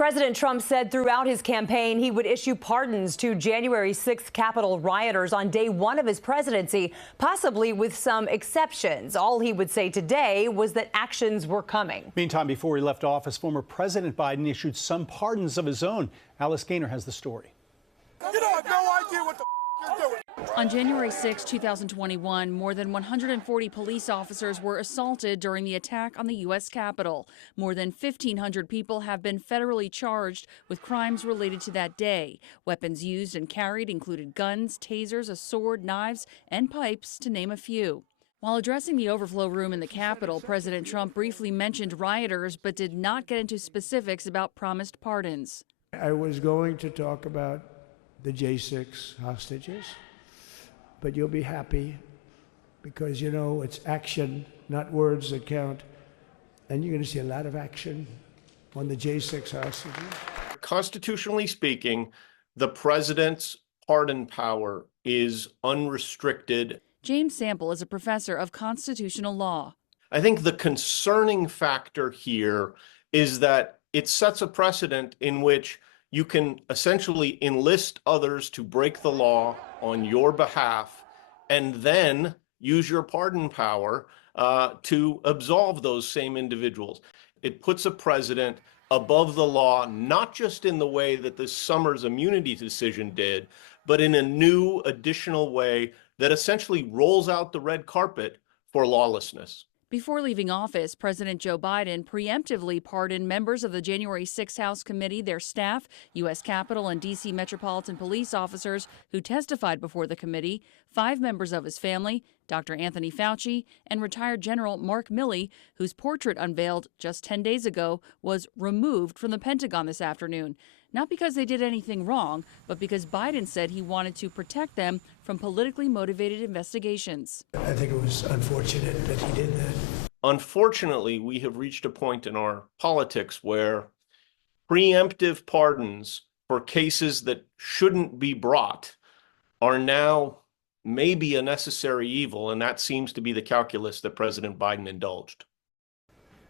President Trump said throughout his campaign he would issue pardons to January 6th Capitol rioters on day one of his presidency, possibly with some exceptions. All he would say today was that actions were coming. Meantime, before he left office, former President Biden issued some pardons of his own. Alice Gaynor has the story. You don't have no idea what the you're doing. On January 6, 2021, more than 140 police officers were assaulted during the attack on the U.S. Capitol. More than 1,500 people have been federally charged with crimes related to that day. Weapons used and carried included guns, tasers, a sword, knives, and pipes, to name a few. While addressing the overflow room in the Capitol, President Trump briefly mentioned rioters but did not get into specifics about promised pardons. I was going to talk about the J6 hostages, but you'll be happy because, you know, it's action, not words that count. And you're going to see a lot of action on the J6 hostages. Constitutionally speaking, the president's pardon power is unrestricted. James Sample is a professor of constitutional law. I think the concerning factor here is that it sets a precedent in which you can essentially enlist others to break the law on your behalf and then use your pardon power to absolve those same individuals. It puts a president above the law, not just in the way that this summer's immunity decision did, but in a new additional way that essentially rolls out the red carpet for lawlessness. Before leaving office, President Joe Biden preemptively pardoned members of the January 6 House Committee, their staff, U.S. Capitol and D.C. Metropolitan Police officers who testified before the committee, 5 members of his family, Dr. Anthony Fauci, and retired General Mark Milley, whose portrait unveiled just 10 days ago was removed from the Pentagon this afternoon. Not because they did anything wrong, but because Biden said he wanted to protect them from politically motivated investigations. I think it was unfortunate that he did that. Unfortunately, we have reached a point in our politics where preemptive pardons for cases that shouldn't be brought are now maybe a necessary evil, and that seems to be the calculus that President Biden indulged.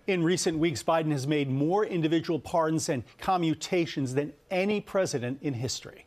In recent weeks, Biden has made more individual pardons and commutations than any president in history.